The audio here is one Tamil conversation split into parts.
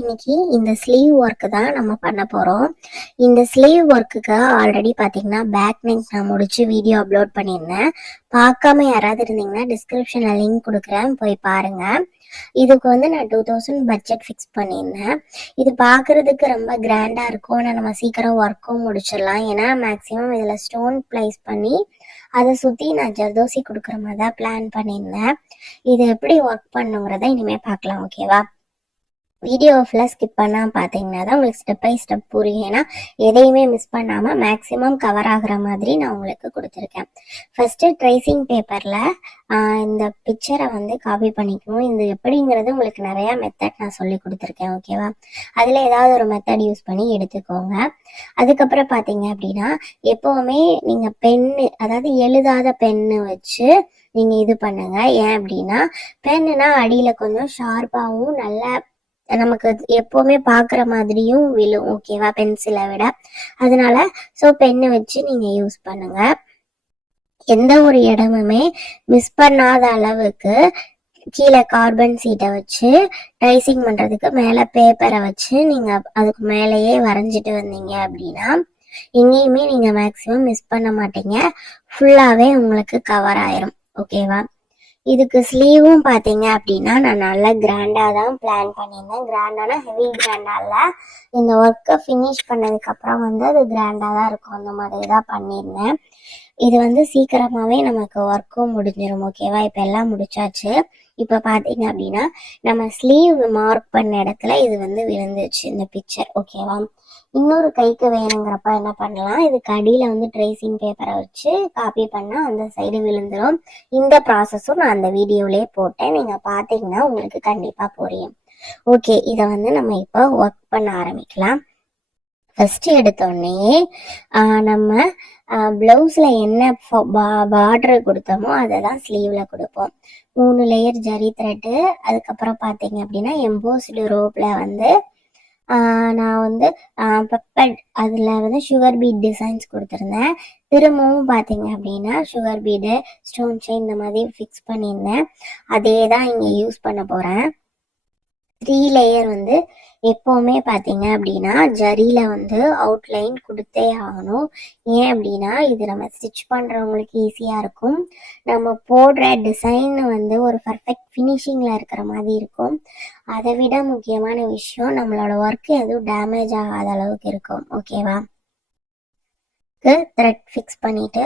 இன்னைக்கு இந்த ஸ்லீவ் ஒர்க்கு தான் நம்ம பண்ண போகிறோம் இந்த ஸ்லீவ் ஒர்க்குக்கு ஆல்ரெடி பார்த்தீங்கன்னா பேக் நெக் நான் முடிச்சு வீடியோ அப்லோட் பண்ணியிருந்தேன். பார்க்காம யாராவது இருந்தீங்கன்னா டிஸ்கிரிப்ஷனில் லிங்க் கொடுக்குறேன். போய் பாருங்கள் இதுக்கு வந்து நான் டூ தௌசண்ட் பட்ஜெட் ஃபிக்ஸ் பண்ணியிருந்தேன். இது பார்க்கறதுக்கு ரொம்ப கிராண்டாக இருக்கும். ஆனால் நம்ம சீக்கிரம் ஒர்க்கும் முடிச்சிடலாம். ஏன்னா மேக்ஸிமம் இதில் ஸ்டோன் ப்ளேஸ் பண்ணி அதை சுற்றி நான் ஜர்தோசி கொடுக்குற மாதிரி தான் பிளான் பண்ணியிருந்தேன். இது எப்படி ஒர்க் பண்ணுங்கிறத இனிமேல் பார்க்கலாம் ஓகேவா வீடியோ ஃபுல்லாக ஸ்கிப் பண்ணால் பார்த்தீங்கன்னா தான் உங்களுக்கு ஸ்டெப் பை ஸ்டெப் புரியும். ஏன்னா எதையுமே மிஸ் பண்ணாமல் மேக்ஸிமம் கவர் ஆகுற மாதிரி நான் உங்களுக்கு கொடுத்துருக்கேன். ஃபஸ்ட்டு ட்ரேசிங் பேப்பரில் இந்த பிக்சரை வந்து காப்பி பண்ணிக்கணும். இது எப்படிங்கிறது உங்களுக்கு நிறையா மெத்தட் நான் சொல்லி கொடுத்துருக்கேன் ஓகேவா அதில் ஏதாவது ஒரு மெத்தட் யூஸ் பண்ணி எடுத்துக்கோங்க. அதுக்கப்புறம் பார்த்தீங்க அப்படின்னா எப்போவுமே நீங்கள் பென்னு அதாவது எழுதாத பென்னு வச்சு நீங்கள் இது பண்ணுங்க. ஏன் அப்படின்னா பென்னுனா அடியில் கொஞ்சம் ஷார்ப்பாகவும் நல்லா நமக்கு எப்போவுமே பார்க்குற மாதிரியும் விழும் ஓகேவா பென்சிலை விட. அதனால ஸோ பென்னு வச்சு நீங்கள் யூஸ் பண்ணுங்கள் எந்த ஒரு இடமுமே மிஸ் பண்ணாத அளவுக்கு கீழே கார்பன் சீட்டை வச்சு ட்ரைசிங் பண்ணுறதுக்கு மேலே பேப்பரை வச்சு நீங்கள் அதுக்கு மேலேயே வரைஞ்சிட்டு வந்தீங்க அப்படின்னா எங்கேயுமே நீங்கள் மேக்ஸிமம் மிஸ் பண்ண மாட்டீங்க. ஃபுல்லாகவே உங்களுக்கு கவர் ஆயிரும். ஓகேவா இதுக்கு ஸ்லீவும் பார்த்தீங்க அப்படின்னா நான் நல்லா கிராண்டாக தான் பிளான் பண்ணியிருந்தேன். கிராண்டானா ஹெவி கிராண்டாக இல்லை. இந்த ஒர்க்கை ஃபினிஷ் பண்ணதுக்கப்புறம் வந்து அது கிராண்டாக தான் இருக்கும். அந்த மாதிரி தான் பண்ணியிருந்தேன். இது வந்து சீக்கிரமாகவே நமக்கு ஒர்க்கும் முடிஞ்சிடும் ஓகேவா இப்போ எல்லாம் முடிச்சாச்சு. இப்போ பார்த்தீங்க அப்படின்னா நம்ம ஸ்லீவ் மார்க் பண்ண இடத்துல இது வந்து விழுந்துச்சு இந்த பிக்சர் ஓகேவா இன்னொரு கைக்கு வேணுங்கிறப்ப என்ன பண்ணலாம்? இதுக்கு அடியில் வந்து ட்ரேசிங் பேப்பரை வச்சு காப்பி பண்ணால் அந்த சைடு விழுந்துடும் இந்த ப்ராசஸும் நான் அந்த வீடியோலேயே போட்டேன். நீங்கள் பார்த்தீங்கன்னா உங்களுக்கு கண்டிப்பாக புரியும். ஓகே இதை வந்து நம்ம இப்போ ஒர்க் பண்ண ஆரம்பிக்கலாம். ஃபஸ்ட்டு எடுத்தோடனே நம்ம ப்ளவுஸில் என்ன பா பார்டர் கொடுத்தோமோ அதை தான் ஸ்லீவில் கொடுப்போம். மூணு லேயர் ஜரி த்ரெட்டு அதுக்கப்புறம் பார்த்தீங்க அப்படின்னா எம்போஸ்டு ரோப்பில் வந்து நான் வந்து பெப்பர் அதில் வந்து சுகர் பீட் டிசைன்ஸ் கொடுத்துருந்தேன். திரும்பவும் பார்த்தீங்க அப்படின்னா சுகர் பீடு ஸ்டோன் செயின் இந்த மாதிரி ஃபிக்ஸ் பண்ணியிருந்தேன். அதே தான் இங்கே யூஸ் பண்ண போகிறேன் த்ரீ லேயர் வந்து எப்போவுமே பார்த்தீங்க அப்படின்னா ஜரியில் வந்து அவுட்லைன் கொடுத்தே ஆகணும். ஏன் அப்படின்னா இது நம்ம ஸ்டிச் பண்ணுறவங்களுக்கு ஈஸியாக இருக்கும். நம்ம போடுற டிசைன் வந்து ஒரு பர்ஃபெக்ட் ஃபினிஷிங்கில் இருக்கிற மாதிரி இருக்கும். அதை விட முக்கியமான விஷயம் நம்மளோட ஒர்க் எதுவும் டேமேஜ் ஆகாத அளவுக்கு இருக்கும். ஓகேவா த்ரெட் ஃபிக்ஸ் பண்ணிவிட்டு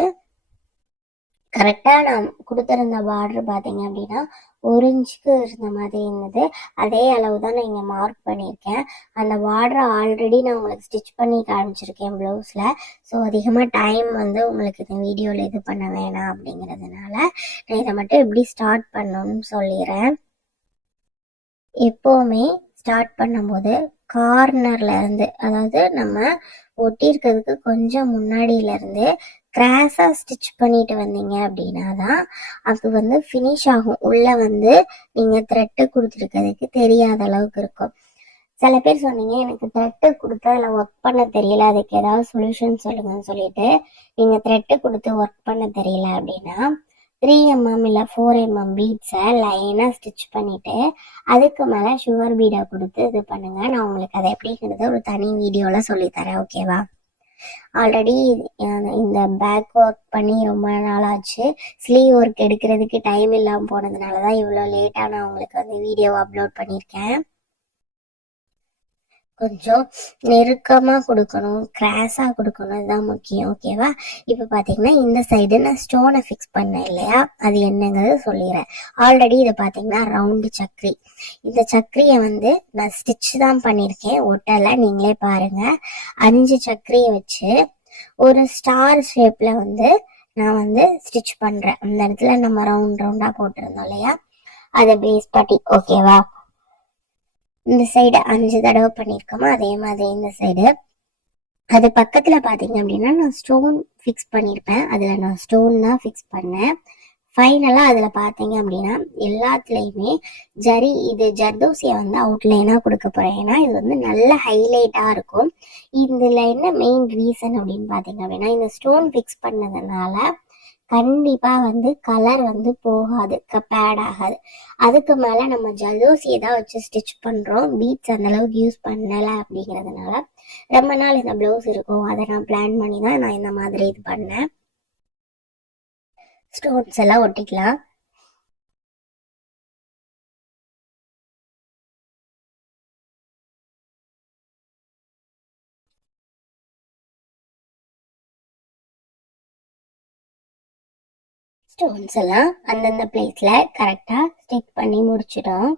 கரெக்டாக நான் கொடுத்துருந்த பார்டர் பார்த்தீங்க அப்படின்னா ஒரு இன்ச்சுக்கு இருந்த மாதிரி இருந்தது. அதே அளவு தான் நான் இங்கே மார்க் பண்ணியிருக்கேன். அந்த பார்டரை ஆல்ரெடி நான் உங்களுக்கு ஸ்டிச் பண்ணி காமிச்சிருக்கேன் ப்ளவுஸில் ஸோ அதிகமாக டைம் வந்து உங்களுக்கு இந்த வீடியோவில் இது பண்ண வேணாம் அப்படிங்கிறதுனால நான் இதை மட்டும் எப்படி ஸ்டார்ட் பண்ணணும்னு சொல்லிடுறேன். எப்போவுமே ஸ்டார்ட் பண்ணும்போது கார்னர்ல இருந்து அதாவது நம்ம ஒட்டியிருக்கிறதுக்கு கொஞ்சம் முன்னாடியில இருந்து கிராஸாக ஸ்டிச் பண்ணிட்டு வந்தீங்க அப்படின்னா தான் அது வந்து ஃபினிஷ் ஆகும். உள்ளே வந்து நீங்கள் த்ரெட்டு கொடுத்துருக்கிறதுக்கு தெரியாத அளவுக்கு இருக்கும். சில பேர் சொன்னீங்க எனக்கு த்ரெட்டு கொடுத்து அதில் ஒர்க் பண்ண தெரியல. அதுக்கு ஏதாவது சொல்யூஷன் சொல்லுங்கன்னு சொல்லிட்டு நீங்கள் த்ரெட்டு கொடுத்து ஒர்க் பண்ண தெரியல அப்படின்னா த்ரீ எம்எம் இல்லை ஃபோர் எம்எம் பீட்ஸை லைனாக ஸ்டிச் பண்ணிவிட்டு அதுக்கு மேலே சுகர் பீடை கொடுத்து இது பண்ணுங்கள் நான் உங்களுக்கு அதை எப்படிங்கிறத ஒரு தனி வீடியோவில் சொல்லித்தரேன் ஓகேவா ஆல்ரெடி இந்த பேக் ஒர்க் பண்ணி ரொம்ப நாள் ஆச்சு ஸ்லீவ் ஒர்க் எடுக்கிறதுக்கு டைம் இல்லாமல் போனதுனால தான் இவ்வளோ லேட்டாக நான் உங்களுக்கு வந்து வீடியோ அப்லோட் பண்ணியிருக்கேன். கொஞ்சம் நெருக்கமாக கொடுக்கணும் கிராஸாக கொடுக்கணும் அதுதான் முக்கியம் ஓகேவா இப்போ பார்த்தீங்கன்னா இந்த சைடு நான் ஸ்டோனை ஃபிக்ஸ் பண்ணேன் இல்லையா? அது என்னங்கிறது சொல்லிடுறேன். ஆல்ரெடி இதை பார்த்தீங்கன்னா ரவுண்டு சக்கரி இந்த சக்கரியை வந்து நான் ஸ்டிச் தான் பண்ணியிருக்கேன். ஒட்டலை நீங்களே பாருங்கள் அஞ்சு சக்கரியை வச்சு ஒரு ஸ்டார் ஷேப்பில் வந்து நான் வந்து ஸ்டிச் பண்ணுறேன் அந்த இடத்துல நம்ம ரவுண்ட் ரவுண்டாக போட்டிருந்தோம் இல்லையா? அதை பேஸ் பண்ணி ஓகேவா இந்த சைடு அஞ்சு தடவை பண்ணியிருக்கோமோ அதே மாதிரி இந்த சைடு அது பக்கத்தில் பார்த்தீங்க அப்படின்னா நான் ஸ்டோன் ஃபிக்ஸ் பண்ணியிருப்பேன் அதில் நான் ஸ்டோன் தான் ஃபிக்ஸ் பண்ணேன். ஃபைனலாக அதில் பார்த்தீங்க அப்படின்னா எல்லாத்துலேயுமே ஜரி இது ஜர்தோசியை வந்து அவுட்லைனாக கொடுக்க போகிறேன் ஏன்னா இது வந்து நல்ல ஹைலைட்டாக இருக்கும். இதில் என்ன மெயின் ரீசன் அப்படின்னு பார்த்தீங்க அப்படின்னா இந்த ஸ்டோன் ஃபிக்ஸ் பண்ணதுனால கண்டிப்பா வந்து கலர் வந்து போகாது பேட் ஆகாது. அதுக்கு மேல நம்ம ஜலோசியை தான் வச்சு ஸ்டிச் பண்றோம் பீட்ஸ் அந்த அளவுக்கு யூஸ் பண்ணல அப்படிங்கிறதுனால ரொம்ப நாள் இந்த ப்ளவுஸ் இருக்கும். அதை நான் பிளான் பண்ணி தான் நான் இந்த மாதிரி இது பண்ணேன். ஸ்டோன்ஸ் எல்லாம் ஒட்டிக்கலாம். ஸ்டோன்ஸ் எல்லாம் அந்தந்த பிளேஸ்ல கரெக்டா ஸ்டிக் பண்ணி முடிச்சிடும்.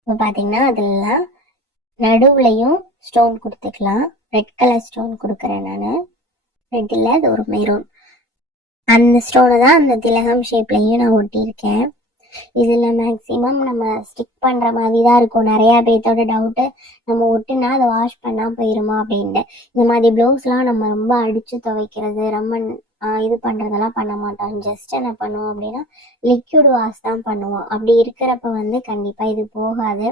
இப்போ பாத்தீங்கன்னா அதெல்லாம் நடுவுலையும் ஸ்டோன் கொடுத்துக்கலாம். ரெட் கலர் ஸ்டோன் கொடுக்குறேன் நான். ரெட் இல்லை அது ஒரு மெரூன் அந்த ஸ்டோனை தான் அந்த திலகம் ஷேப்லையும் நான் ஒட்டியிருக்கேன். இதில் மேக்ஸிமம் நம்ம ஸ்டிக் பண்ணுற மாதிரி தான் இருக்கும். நிறையா பேர்த்தோட டவுட்டு நம்ம ஒட்டுனா அதை வாஷ் பண்ணால் போயிருமா அப்படின்ட்டு. இந்த மாதிரி ப்ளவுஸ்லாம் நம்ம ரொம்ப அடித்து துவைக்கிறது ரொம்ப இது பண்ணுறதெல்லாம் பண்ண மாட்டோம். ஜஸ்ட் என்ன பண்ணுவோம் அப்படின்னா லிக்யூட் வாஷ் தான் பண்ணுவோம். அப்படி இருக்கிறப்ப வந்து கண்டிப்பாக இது போகாது.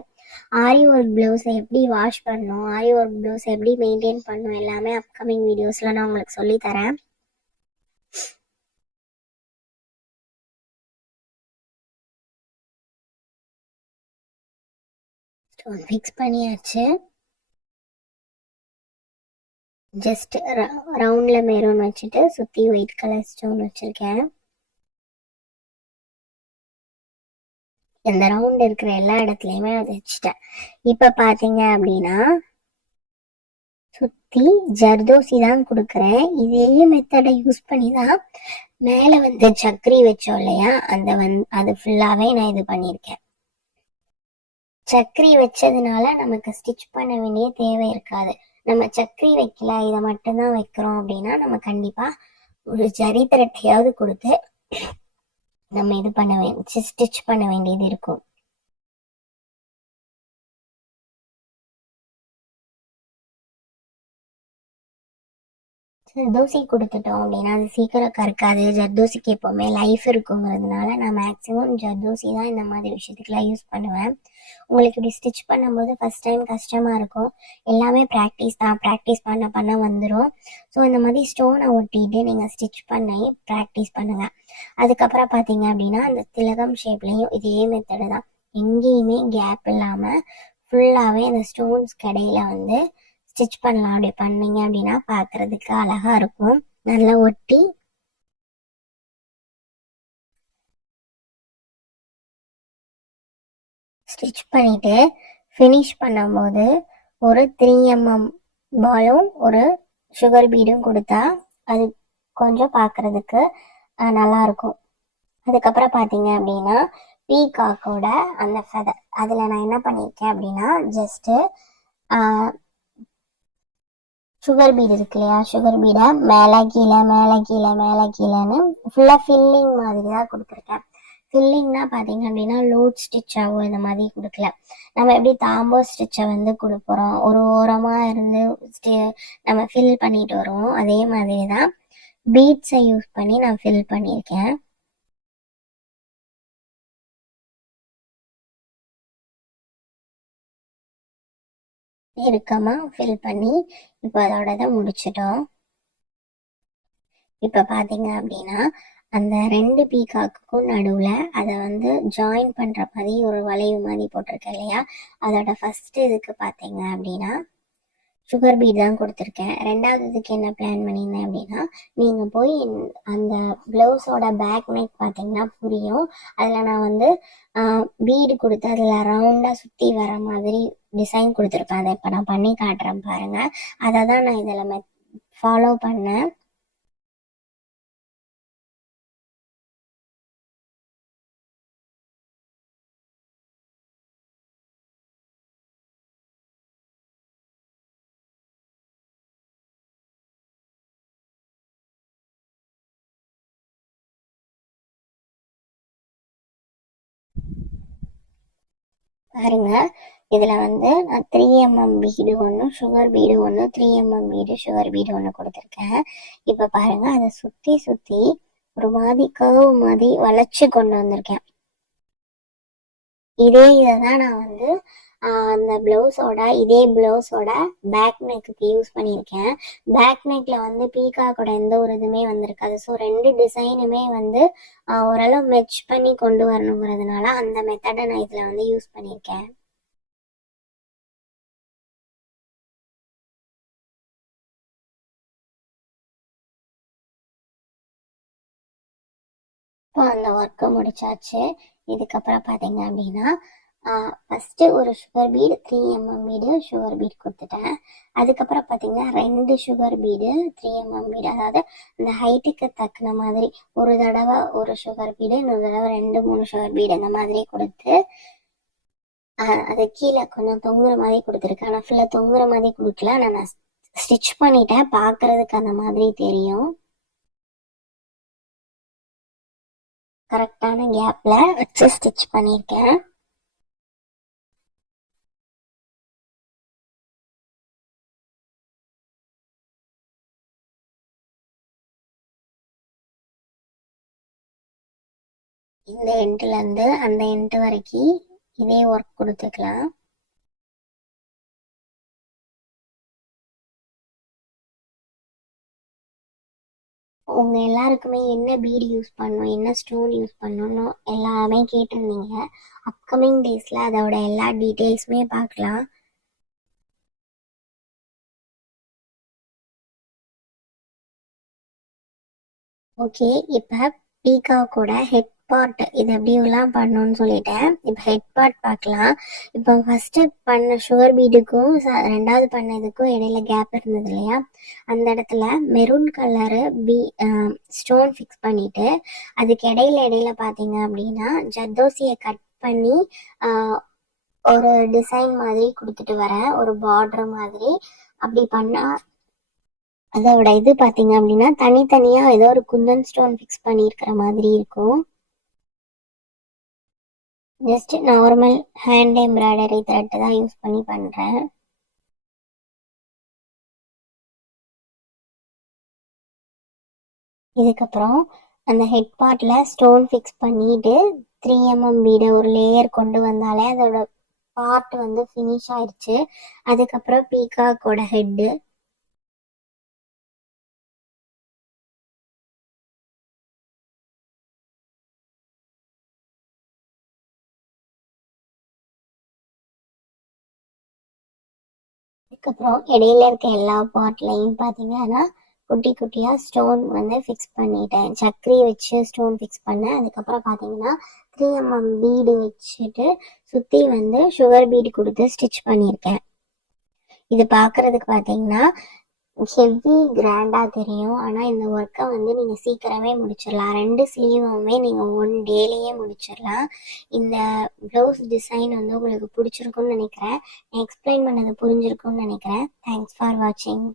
ஆரி ஒர்க் ப்ளவுஸை எப்படி வாஷ் பண்ணணும்? ஆரி ஒர்க் ப்ளவுஸை எப்படி மெயின்டைன் பண்ணணும்? எல்லாமே அப்கமிங் வீடியோஸில் நான் உங்களுக்கு சொல்லித் ஃபிக்ஸ் பண்ணியாச்சு. ஜஸ்ட் ரவுண்டில் மெரூன் வச்சுட்டு சுற்றி ஒயிட் கலர் ஸ்டோன் வச்சுருக்கேன். இந்த ரவுண்ட் இருக்கிற எல்லா இடத்துலையுமே அதை வச்சுட்டேன். இப்போ பார்த்தீங்க அப்படின்னா சுற்றி ஜர்தோசி தான் கொடுக்குறேன். இதே மெத்தடை யூஸ் பண்ணி தான் மேலே வந்து சக்கரி வச்சோம் இல்லையா? அந்த வந் அது ஃபுல்லாகவே நான் இது பண்ணியிருக்கேன். சக்கரி வச்சதுனால நமக்கு ஸ்டிச் பண்ண வேண்டிய தேவை இருக்காது. நம்ம சக்கரி வைக்கல இதை மட்டும்தான் வைக்கிறோம் அப்படின்னா நம்ம கண்டிப்பா ஒரு ஜரி திரட்டையாவது கொடுத்து நம்ம இது பண்ண வேண்டிய ஸ்டிச் பண்ண வேண்டியது இருக்கும். தூசி கொடுத்துட்டோம் அப்படின்னா அது சீக்கிரம் கறக்காது. ஜர்தூசிக்கு எப்போவுமே லைஃப் இருக்குங்கிறதுனால நான் மேக்ஸிமம் ஜர்தோசி தான் இந்த மாதிரி விஷயத்துக்குலாம் யூஸ் பண்ணுவேன். உங்களுக்கு இப்படி ஸ்டிச் பண்ணும்போது ஃபஸ்ட் டைம் கஷ்டமாக இருக்கும். எல்லாமே ப்ராக்டிஸ் தான். ப்ராக்டிஸ் பண்ண பண்ண வந்துடும் ஸோ இந்த மாதிரி ஸ்டோனை ஒட்டிட்டு நீங்கள் ஸ்டிச் பண்ணி ப்ராக்டிஸ் பண்ணுங்கள் அதுக்கப்புறம் பார்த்தீங்க அப்படின்னா அந்த திலகம் ஷேப்லேயும் இதே மெத்தடு தான். எங்கேயுமே கேப் இல்லாமல் ஃபுல்லாகவே அந்த ஸ்டோன்ஸ் கடையில் வந்து ஸ்டிச் பண்ணலாம். அப்படி பண்ணீங்க அப்படின்னா பார்க்கறதுக்கு அழகா இருக்கும். நல்லா ஒட்டி. ஸ்டிச் பண்ணிட்டு ஃபினிஷ் பண்ணும்போது ஒரு த்ரீ எம்எம் பாலும் ஒரு சுகர் பீடும் கொடுத்தா அது கொஞ்சம் பார்க்கறதுக்கு நல்லா இருக்கும். அதுக்கப்புறம் பார்த்தீங்க அப்படின்னா பீகாக்கோட அந்த ஃபெதர் அதில் நான் என்ன பண்ணியிருக்கேன் அப்படின்னா ஜஸ்ட்டு சுகர் பீட் இருக்கு இல்லையா? சுகர் பீடை மேலே கீழே மேலே கீழே மேலே கீழேன்னு ஃபுல்லாக ஃபில்லிங் மாதிரி தான் கொடுத்துருக்கேன். ஃபில்லிங்னா பார்த்தீங்க அப்படின்னா லோட் ஸ்டிச்சாகவோ இந்த மாதிரி கொடுக்கல. நம்ம எப்படி தாம்போ ஸ்டிச்சை வந்து கொடுக்குறோம் ஒரு ஓரமாக இருந்து நம்ம ஃபில் பண்ணிட்டு வருவோம். அதே மாதிரி தான் பீட்ஸை யூஸ் பண்ணி நான் ஃபில் பண்ணியிருக்கேன். இறுக்கமாக ஃபில் பண்ணி இப்போ அதோட இதை முடிச்சிட்டோம். இப்போ பார்த்தீங்க அப்படின்னா அந்த ரெண்டு பீகாக்குக்கும் நடுவில் அதை வந்து ஜாயின் பண்ணுற மாதிரி ஒரு வளைவு மாதிரி போட்டிருக்கேன் இல்லையா? அதோட ஃபஸ்ட்டு இதுக்கு பார்த்தீங்க அப்படின்னா சுகர் பீட் தான் கொடுத்துருக்கேன். ரெண்டாவது இதுக்கு என்ன பிளான் பண்ணியிருந்தேன் அப்படின்னா நீங்கள் போய் அந்த ப்ளவுஸோட பேக் நெக் பார்த்தீங்கன்னா புரியும். அதில் நான் வந்து பீடு கொடுத்து அதில் ரவுண்டாக சுற்றி வர மாதிரி டிசைன் கொடுத்துருப்பேன் அதை இப்போ நான் பண்ணி காட்டுறேன் பாருங்கள் அதை தான் நான் இதில் ஃபாலோ பண்ணேன். பாருங்க. இதுல வந்து நான் த்ரீ எம்எம் பீடு ஒன்று சுகர் பீடு ஒன்று three mm bead sugar bead ஒன்று கொடுத்துருக்கேன். இப்போ பாருங்க அதை சுற்றி சுற்றி ஒரு மாதிரி கர்வ் மாதிரி வளைச்சு கொண்டு வந்திருக்கேன். இதே இதை தான் நான் வந்து அந்த ப்ளவுஸோட இதே ப்ளவுஸோட பேக் நெக்குக்கு யூஸ் பண்ணியிருக்கேன். பேக் நெக்கில் வந்து பீகாக்கோட எந்த ஒரு இதுவுமே வந்திருக்காது. ஸோ ரெண்டு டிசைனுமே வந்து ஓரளவு மெச் பண்ணி கொண்டு வரணுங்கிறதுனால அந்த மெத்தடை நான் இதில் வந்து யூஸ் பண்ணியிருக்கேன். இப்போ அந்த ஒர்க்கை முடிச்சாச்சு. இதுக்கப்புறம் பார்த்தீங்க அப்படின்னா ஃபஸ்ட்டு ஒரு sugar bead three mm bead sugar bead கொடுத்துட்டேன். அதுக்கப்புறம் பார்த்தீங்கன்னா ரெண்டு sugar bead three mm bead அதாவது இந்த ஹைட்டுக்கு தக்குன மாதிரி ஒரு தடவை ஒரு சுகர் பீடு இன்னொரு தடவை ரெண்டு மூணு சுகர் பீடு இந்த மாதிரி கொடுத்து அது கீழே கொஞ்சம் தொங்குற மாதிரி கொடுத்துருக்கேன் ஆனால் ஃபுல்லாக தொங்குற மாதிரி கொடுக்கல. ஆனால் நான் ஸ்டிச் பண்ணிட்டேன். பார்க்கறதுக்கு அந்த மாதிரி தெரியும். கரெக்டான கேப்ல வச்சு ஸ்டிச் பண்ணியிருக்கேன் இந்த எண்ட்லேருந்து அந்த எண்ட் வரைக்கும் இதே ஒர்க் கொடுத்துக்கலாம். உங்க எல்லாருக்குமே என்ன பீடி யூஸ் பண்ணணும் என்ன ஸ்டோன் யூஸ் பண்ணணும்னு எல்லாமே கேட்டிருந்தீங்க. அப்கமிங் டேஸ்ல அதோட எல்லா டீட்டெயில்ஸுமே பார்க்கலாம். ஓகே இப்போ பீகாக்கோட ஹெட் பார்ட் இது எப்படியெல்லாம் பண்ணணும்னு சொல்லிட்டேன். இப்போ ஹெட் பார்ட் பார்க்கலாம். இப்போ ஃபஸ்ட்டு பண்ண சுகர் பீடுக்கும் ரெண்டாவது பண்ணதுக்கும் இடையில கேப் இருந்தது இல்லையா? அந்த இடத்துல மெரூன் கலரு பீ ஸ்டோன் ஃபிக்ஸ் பண்ணிட்டு அதுக்கு இடையில இடையில பார்த்தீங்க அப்படின்னா ஜர்தோசியை கட் பண்ணி ஒரு டிசைன் மாதிரி கொடுத்துட்டு வரேன். ஒரு பார்டர் மாதிரி. அப்படி பண்ணா அதோட இது பார்த்தீங்க அப்படின்னா தனித்தனியாக ஏதோ ஒரு குந்தன் ஸ்டோன் ஃபிக்ஸ் பண்ணியிருக்கிற மாதிரி இருக்கும். Just normal hand embroidery thread தான் யூஸ் பண்ணி பண்ணுறேன் இதுக்கப்புறம் அந்த ஹெட் பார்ட்டில் ஸ்டோன் ஃபிக்ஸ் பண்ணிட்டு த்ரீ எம்எம் பீடை ஒரு லேயர் கொண்டு வந்தாலே அதோட பார்ட் வந்து ஃபினிஷ் ஆயிடுச்சு அதுக்கப்புறம் பீகாக்கோட ஹெட்டு அதுக்கப்புறம் இடையில இருக்க எல்லா பார்ட்லையும் பார்த்தீங்கன்னா குட்டி குட்டியா ஸ்டோன் வந்து ஃபிக்ஸ் பண்ணிட்டேன். சக்கரி வச்சு ஸ்டோன் ஃபிக்ஸ் பண்ணேன். அதுக்கப்புறம் பார்த்தீங்கன்னா த்ரீ எம்எம் பீடு வச்சுட்டு சுற்றி வந்து சுகர் பீடு கொடுத்து ஸ்டிச் பண்ணியிருக்கேன். இது பார்க்கறதுக்கு பார்த்தீங்கன்னா ஹெவி கிராண்டாக தெரியும். ஆனால் இந்த ஒர்க்கை வந்து நீங்கள் சீக்கிரமே முடிச்சிடலாம் ரெண்டு ஸ்லீவுமே நீங்கள் ஒன் டேலேயே முடிச்சிடலாம் இந்த ப்ளவுஸ் டிசைன் வந்து உங்களுக்கு பிடிச்சிருக்குன்னு நினைக்கிறேன். நான் எக்ஸ்பிளைன் பண்ணது புரிஞ்சிருக்கும்னு நினைக்கிறேன். தேங்க்ஸ் ஃபார் வாட்சிங்